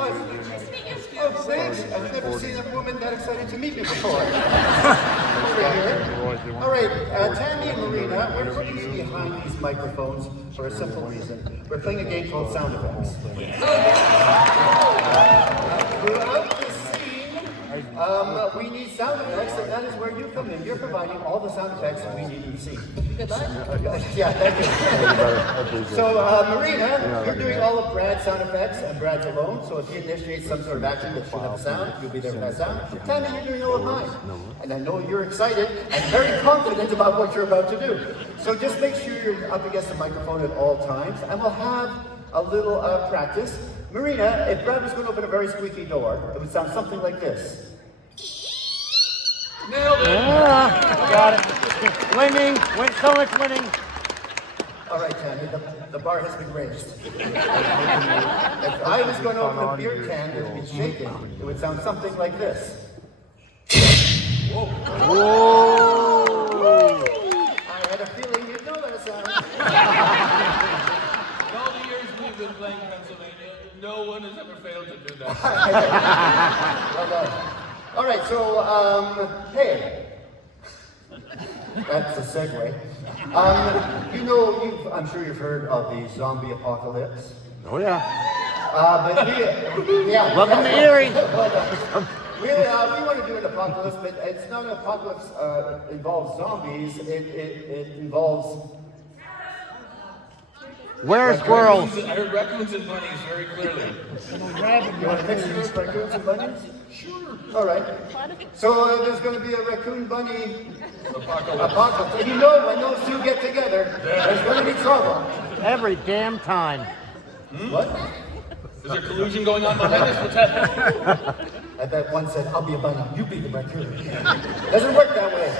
Oh, thanks. I've never seen a woman that excited to meet me before. Over here. All right, Tammy and Marina, we're putting you behind these microphones for a simple reason. We're playing a game called Sound Effects. Throughout the scene, we need sound effects, and that is where you come in. You're providing all the sound effects that we need in the scene. Good luck. Yeah, thank you. So, Marina, you're doing all of Brad's sound effects, and Brad's alone, so if he initiates some sort of action that should have a sound, you'll be there for that sound. Tammy, you're doing all of mine. And I know you're excited and very confident about what you're about to do. So just make sure you're up against the microphone at all times, and we'll have a little practice. Marina, if Brad was going to open a very squeaky door, it would sound something like this. Nailed it! Got it. Winning, so much winning. All right, Tammy, the bar has been raised. If I was going to open a beer can that would be shaking, it would sound something like this. Whoa! Whoa! I had a feeling you'd know that sound. In all the years we've been playing Pennsylvania, no one has ever failed to do that. Well done. All right, so, hey. That's a segue. You know, I'm sure you've heard of the zombie apocalypse. Oh yeah. Yeah. Welcome to Erie. We want to do an apocalypse, but it's not an apocalypse involves zombies. It involves. Where are squirrels? I heard raccoons and bunnies very clearly. You want to mix these raccoons and bunnies? Sure. All right. So there's going to be a raccoon bunny apocalypse. And you know when those two get together, there's going to be trouble. Every damn time. What? Is there collusion going on behind us? What's happening? I bet one said, I'll be a bunny, you be the raccoon. Doesn't work that way.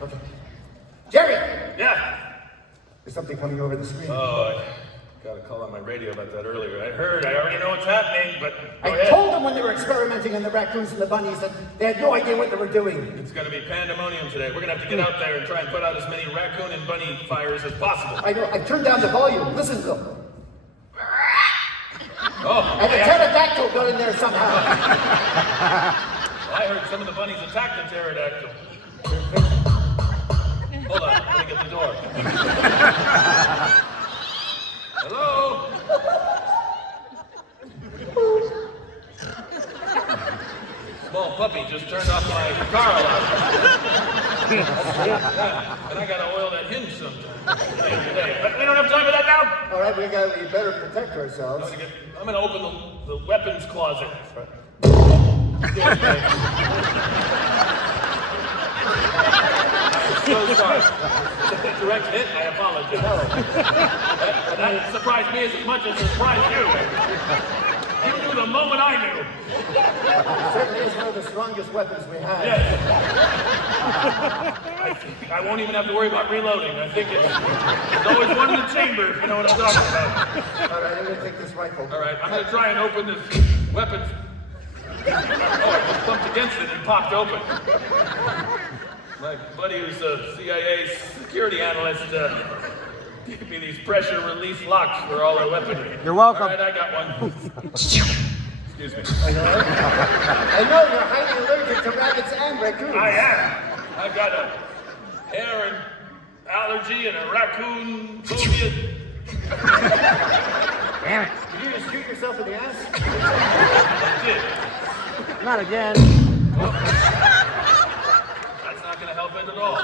Okay. Jerry! Yeah. There's something coming over the screen. Oh, I got a call on my radio about that earlier. I already know what's happening, but go I ahead. told them when they were experimenting on the raccoons and the bunnies that they had no idea what they were doing. It's going to be pandemonium today. We're going to have to get out there and try and put out as many raccoon and bunny fires as possible. I know, I turned down the volume. Listen to them. Oh, And the pterodactyl got in there somehow. I heard some of the bunnies attacked the pterodactyl. Hold on, let me get the door. Hello? Small puppy just turned off my car alarm. Yeah, and I gotta oil that hinge sometime. Today. But we don't have time for that now. All right, we better protect ourselves. I'm gonna open the weapons closet. So sorry. Direct hit, I apologize. That surprised me as much as it surprised you. You knew the moment I knew. It certainly is one of the strongest weapons we have. Yes. I won't even have to worry about reloading. I think there's always one in the chamber, if you know what I'm talking about. All right, I'm going to take this rifle. All right, I'm going to try and open this weapons. Oh, I just bumped against it and popped open. My buddy who's a CIA security analyst gave me these pressure release locks for all our weaponry. You're welcome. All right, I got one. Excuse me. I know you're highly allergic to rabbits and raccoons. I am. I've got a hair and allergy and a raccoon phobia. Damn it. Did you just shoot yourself in the ass? I did. Not again. That's not going to help it at all.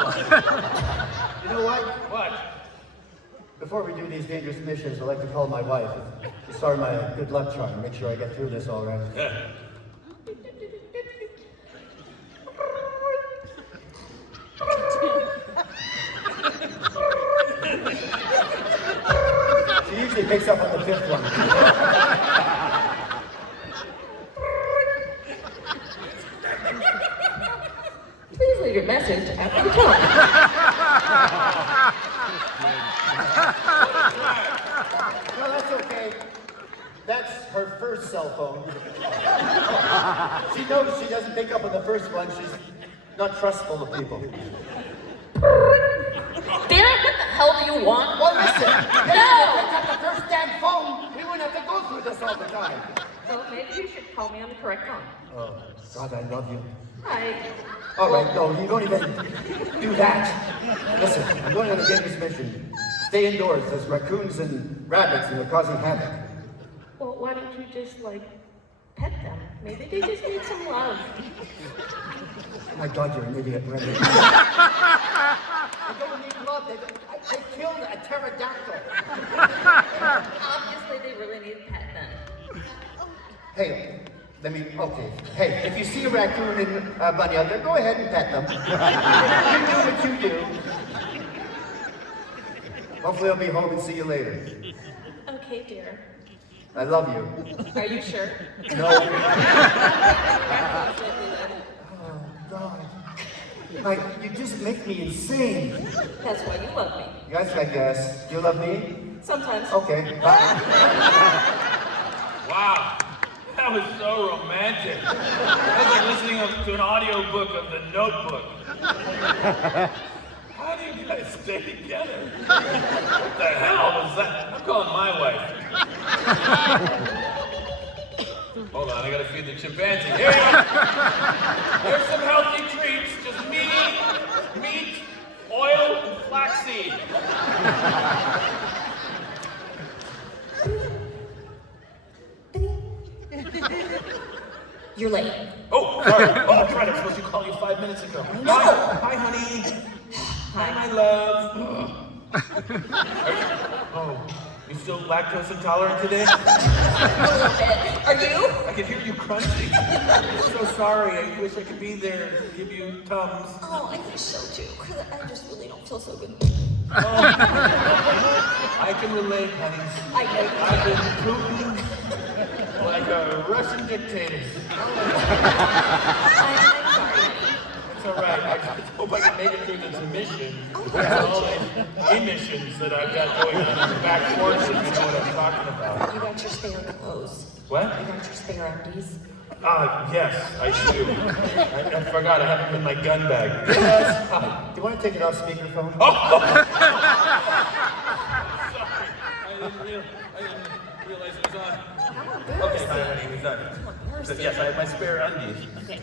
You know what? What? Before we do these dangerous missions, I'd like to call my wife and start my good luck charm. Make sure I get through this all right. Yeah. She usually picks up on the fifth one. Please leave your message after the tone. No, that's okay. That's her first cell phone. She knows she doesn't pick up on the first one. She's not trustful of people. Darren, what the hell do you want? Well, listen. If you picked up the first damn phone, we wouldn't have to go through this all the time. So maybe you should call me on the correct phone. Oh, God, I love you. Hi. All right, no, you don't even do that. Listen, I'm going on a dangerous mission. Stay indoors. There's raccoons and rabbits, and they're causing havoc. Well, why don't you just, like, pet them? Maybe they just need some love. Oh my God, you're an idiot, Brendan. I don't need love. I killed a pterodactyl. Obviously, they really need a pet then. Hey, okay. Hey, if you see a raccoon and a bunny out there, go ahead and pet them. You do what you do. Hopefully I'll be home and see you later. Okay, dear. I love you. Are you sure? No. Oh, God. Like, you just make me insane. That's why you love me. Yes, I guess. You love me? Sometimes. Okay, bye. Wow, that was so romantic. That was like listening to an audiobook of The Notebook. How do you guys stay together? What the hell was that? I'm calling my wife. Hold on, I gotta feed the chimpanzee. Here you go. Here's some healthy treats. Just meat, oil, and flaxseed. You're late. Oh, sorry. Oh, that's right. I was supposed to call you 5 minutes ago. No. Hi, honey. Hi, my love. Oh, you still lactose intolerant today? A little bit. Are you? I can hear you crunching. I'm so sorry. I wish I could be there to give you Tums. Oh, I wish so too. I just really don't feel so good. Oh. I can relate, honey. I know you I've been pooping like a Russian dictator. I'm sorry. It's all right. I just hope I can make it through this mission. All the emissions that I've got going on in the back porch, if you know what I'm talking about. You got your spare clothes. What? You got your spare undies. Yes, I do. I forgot I have them in my gun bag. Do you want to take it off speakerphone? Oh! Sorry. I didn't realize it was on. Okay, hi, honey, he's on. Yes, I have my spare undies. Okay.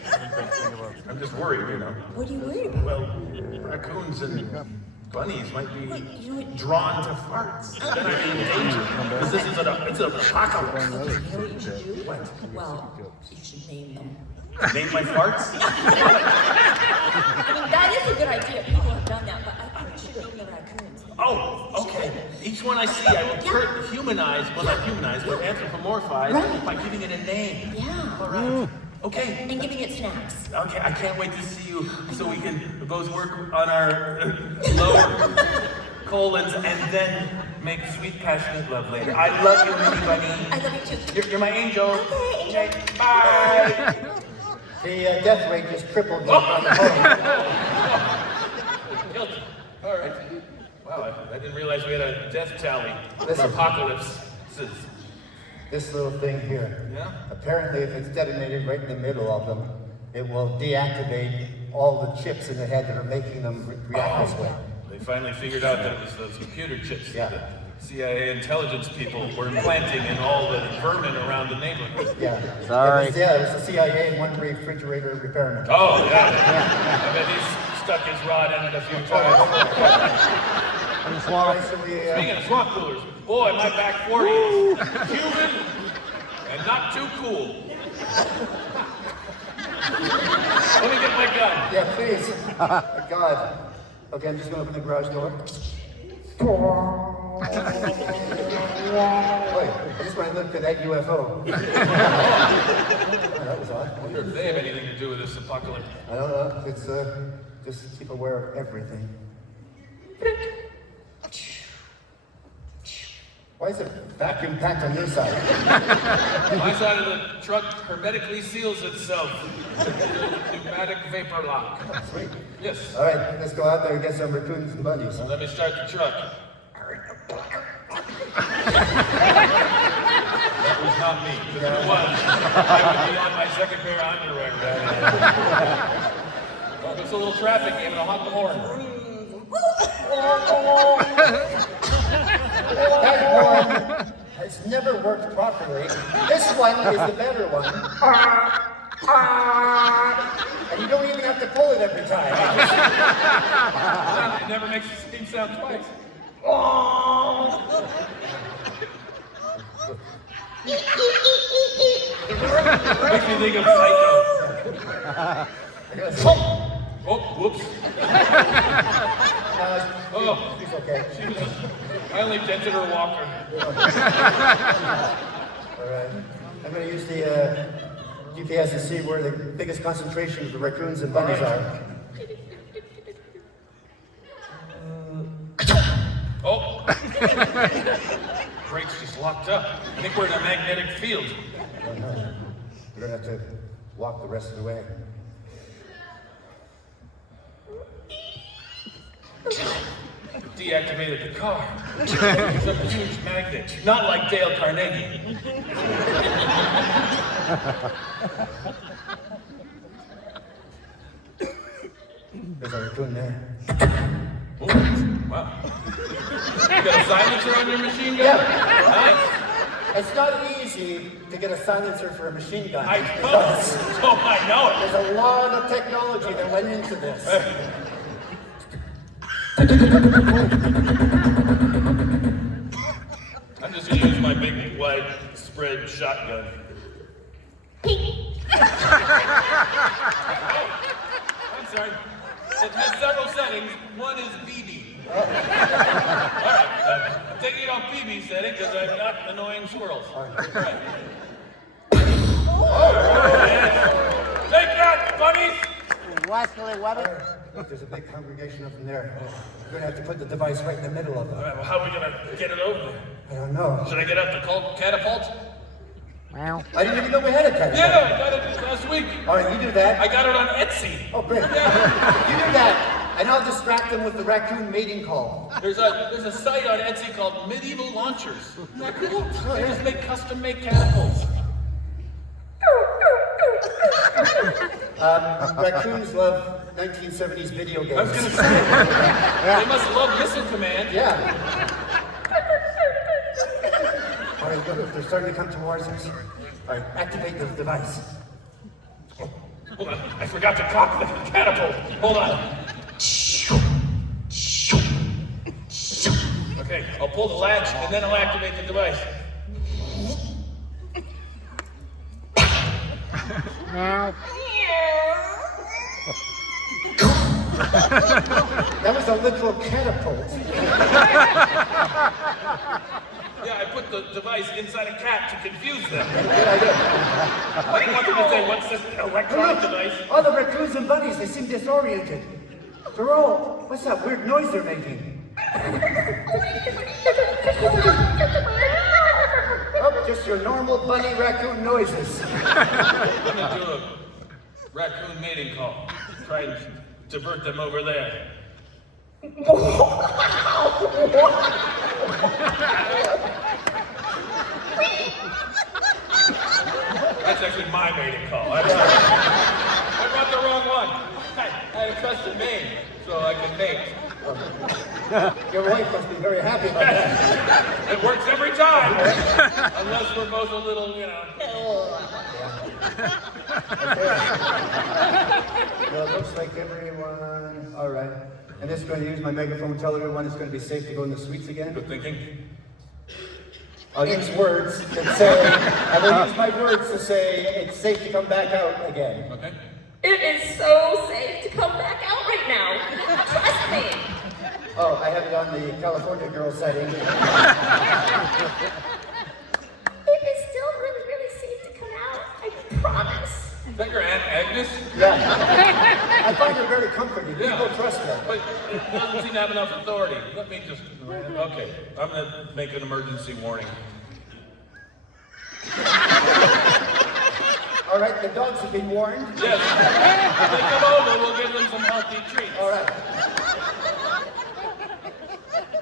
I'm just worried, you know. What are you worried about? Well, raccoons and bunnies might be drawn to farts. Then I'd be in danger. Because this is it's an apocalypse. Okay, you know what you should do? What? Well, you should name them. Name my farts? I mean, that is a good idea. People have done that, but I think you should name the raccoons. Oh, okay. Each one I see, I will humanize, well not humanize, but anthropomorphize Right. by giving it a name. Yeah. All right. Okay. And giving it snacks. Okay, I can't wait to see you so we can both work on our lower colons and then make sweet, passionate love later. I love you, Minnie Bunny. I love you too. You're my angel. Okay, angel. Okay, bye. The death rate just tripled on the phone. Guilty. All right. Wow, I didn't realize we had a death tally for Listen. apocalypses. This little thing here. Yeah? Apparently, if it's detonated right in the middle of them, it will deactivate all the chips in the head that are making them react this way. They finally figured out that it was those computer chips Yeah. that the CIA intelligence people were implanting in all the vermin around the neighborhood. Yeah. Sorry. It was the CIA and one refrigerator repairman. Oh, yeah. I bet he's stuck his rod in it a few times. All right, so we, Speaking of swamp coolers, boy, my back 40 is humid and not too cool. Let me get my gun. yeah, please. God. Okay, I'm just going to open the garage door. Wait, I just want to look at that UFO. Oh, that was odd. I wonder if they have anything to do with this apocalypse. I don't know. It's just keep aware of everything. Why is it vacuum packed on your side? My side of the truck hermetically seals itself with a pneumatic vapor lock. Sweet. Yes. All right, let's go out there and get some raccoons and bunnies. Let me start the truck. That was not me. Because if it was, I would be on my second pair of underwear right now. Well, there's a little traffic game and I'll honk the horn. That horn has never worked properly. This one is the better one. And you don't even have to pull it every time. It never makes the same sound twice. Makes me think of Psycho. Oh, whoops. Oh, She's okay. I only dented her walker. All right. I'm going to use the GPS to see where the biggest concentrations of raccoons and bunnies are. Oh! Brakes just locked up. I think we're in a magnetic field. Oh, no. We're going to have to walk the rest of the way. Deactivated the car. It's a huge magnet. Not like Dale Carnegie. There's a raccoon there. Oh, wow. You got a silencer on your machine gun? Yeah. Nice. It's not easy to get a silencer for a machine gun. I know. So I know it. There's a lot of technology that went into this. I'm just gonna use my big widespread shotgun. I'm sorry. It has several settings. One is BB. Alright, I'm taking it off BB setting because I'm not annoying squirrels. Right. Take that, bunnies! Rascally weapon. Look, there's a big congregation up in there. We're going to have to put the device right in the middle of them. Alright, well, how are we gonna get it over there? I don't know. Should I get out the catapult? Wow. I didn't even know we had a catapult. Yeah, I got it last week. All right, you do that. I got it on Etsy. Oh, great. You do that, and I'll distract them with the raccoon mating call. There's a site on Etsy called Medieval Launchers. Isn't that cool? They just make custom-made catapults. Raccoons love 1970s video games. I was gonna say, they must love Missile Command. Yeah. All right, look, they're starting to come towards us. All right, activate the device. Hold on, I forgot to cock the catapult. Hold on. Okay, I'll pull the latch and then I'll activate the device. Now. That was a literal catapult. Yeah, I put the device inside a cat to confuse them. Good idea. I didn't want them to say, what's this electronic device? All the raccoons and bunnies, they seem disoriented. They're all, what's that weird noise they're making? Oh, just your normal bunny raccoon noises. I'm gonna do a raccoon mating call. Try and divert them over there. That's actually my mating call. I brought the wrong one. I had a custom name, so I can mate. Your wife must be very happy about that. It works every time. Unless we're both a little, Well, it looks like everyone, all right. I'm just going to use my megaphone to tell everyone it's going to be safe to go in the suites again. Good thinking. I'll use words that say, I will use my words to say it's safe to come back out again. Okay. It is so safe to come back out right now. Trust me. Oh, I have it on the California girl setting. It is still really, really safe to come out. I promise. Is that your Aunt Agnes? Yeah. I find her very comforting. Yeah. People trust her. But it doesn't seem to have enough authority. Let me just. Okay, I'm gonna make an emergency warning. All right, the dogs have been warned. Yes. If they come over, we'll give them some healthy treats. All right.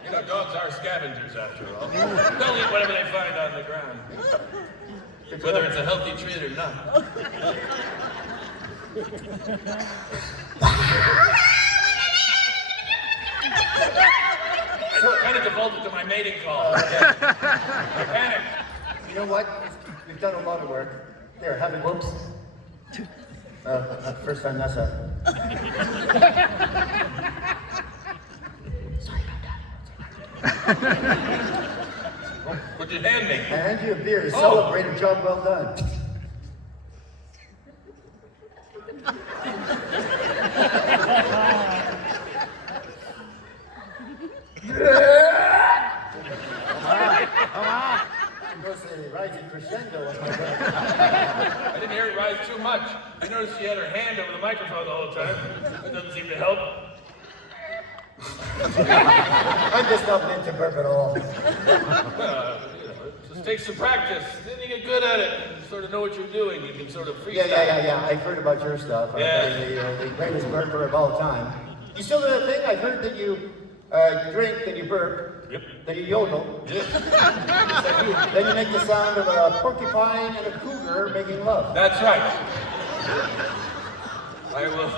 You know, dogs are scavengers after all. They'll eat whatever they find on the ground. Whether it's a healthy treat or not. I kind of defaulted to my mating call. I panicked. You know what? You've done a lot of work. Here, have it. Whoops. First time that's up. Sorry about that. What'd you hand me? I hand you a beer to celebrate a job well done. Goes a rising crescendo on my back. I didn't hear it rise too much. I noticed she had her hand over the microphone the whole time. That doesn't seem to help. I'm just not meant to burp at all. Just take some practice. Then you get good at it. You sort of know what you're doing. You can sort of freestyle. Yeah. I've heard about your stuff. Yeah. The greatest burper of all time. You still do that thing? I've heard that you drink, then you burp, Yep. then you yodel, Yes. then you make the sound of a porcupine and a cougar making love. That's right. I will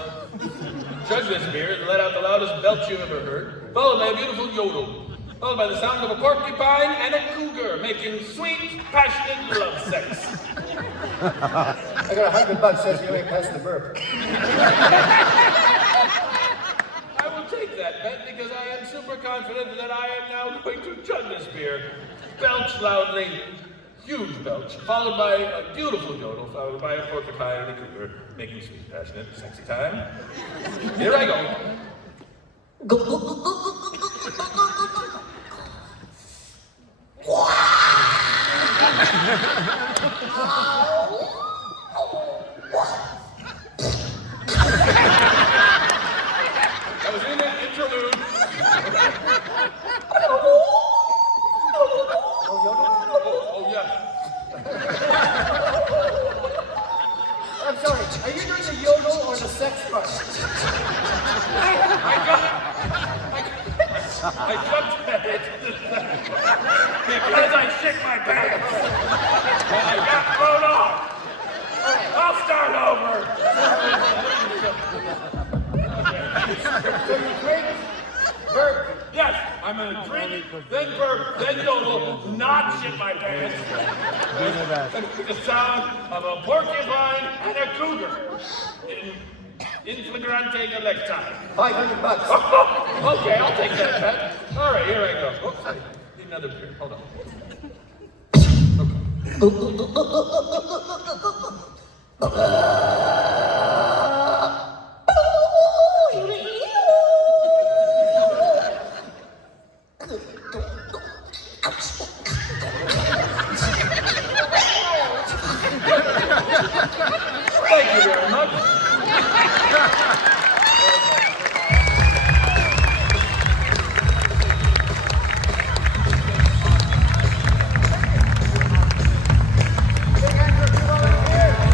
chug this beer and let out the loudest belch you've ever heard, followed by a beautiful yodel, followed by the sound of a porcupine and a cougar making sweet, passionate love sex. I got $100 says you ain't past the burp. I will take that bet because I am super confident that I am now going to chug this beer, belch loudly, huge belch, followed by a beautiful yodel, followed by a porcupine and a cougar, making sweet, passionate, sexy time. Here I go. That was in an interlude. Oh, yeah. I'm sorry, are you doing the yodel or the sex part? I jumped at it because I shit my pants. And I got thrown off. I'll start over. So you drink, burp, Yes, I'm gonna drink, then burp, then yodel, not shit my pants. With the sound of a porcupine and a cougar in flagrante delicti. $500. Okay, I'll take that bet. All right, here I go. Oops, I need another beer. Hold on. Okay.